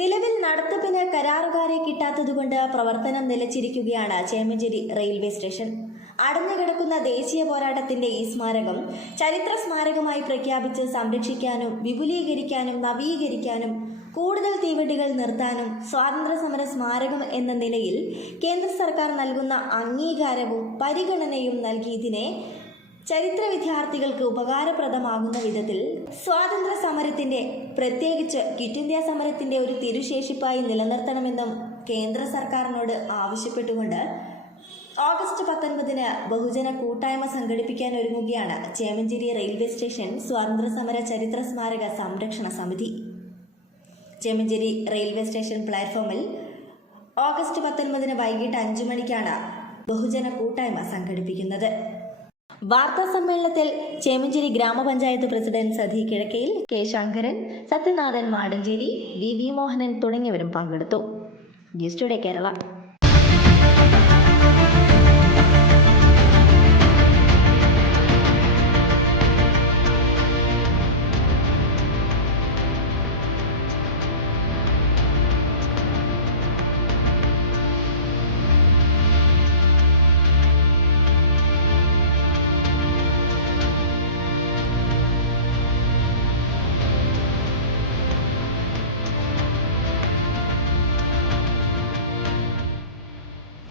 നിലവിൽ നടത്തിപ്പിന് കരാറുകാരെ കിട്ടാത്തതുകൊണ്ട് പ്രവർത്തനം നിലച്ചിരിക്കുകയാണ് ചേമഞ്ചേരി റെയിൽവേ സ്റ്റേഷൻ. അടഞ്ഞുകിടക്കുന്ന ദേശീയ പോരാട്ടത്തിന്റെ ഈ സ്മാരകം ചരിത്ര സ്മാരകമായി പ്രഖ്യാപിച്ച് സംരക്ഷിക്കാനും വിപുലീകരിക്കാനും നവീകരിക്കാനും കൂടുതൽ തീവണ്ടികൾ നിർത്താനും സ്വാതന്ത്ര്യസമര സ്മാരകം എന്ന നിലയിൽ കേന്ദ്ര സർക്കാർ നൽകുന്ന അംഗീകാരവും പരിഗണനയും നൽകി ഇതിനെ ചരിത്ര വിദ്യാർത്ഥികൾക്ക് ഉപകാരപ്രദമാകുന്ന വിധത്തിൽ സ്വാതന്ത്ര്യ സമരത്തിന്റെ പ്രത്യേകിച്ച് ക്വിറ്റ് ഇന്ത്യ സമരത്തിന്റെ ഒരു തിരുശേഷിപ്പായി നിലനിർത്തണമെന്നും കേന്ദ്ര സർക്കാരിനോട് ആവശ്യപ്പെട്ടുകൊണ്ട് ഓഗസ്റ്റ് 19 ബഹുജന കൂട്ടായ്മ സംഘടിപ്പിക്കാൻ ഒരുങ്ങുകയാണ് ചേമഞ്ചേരി റെയിൽവേ സ്റ്റേഷൻ സ്വാതന്ത്ര്യസമര ചരിത്ര സ്മാരക സംരക്ഷണ സമിതി. ചേമഞ്ചേരി റെയിൽവേ സ്റ്റേഷൻ പ്ലാറ്റ്ഫോമിൽ ഓഗസ്റ്റ് 19 വൈകിട്ട് 5 മണിക്കാണ് ബഹുജന കൂട്ടായ്മ സംഘടിപ്പിക്കുന്നത്. വാർത്താ സമ്മേളനത്തിൽ ചേമഞ്ചേരി ഗ്രാമപഞ്ചായത്ത് president sati Kizhakkayil, K Sankaran, Sathyanathan Madancheri, V Mohanan തുടങ്ങിയവരും പങ്കെടുത്തു. News today Kerala.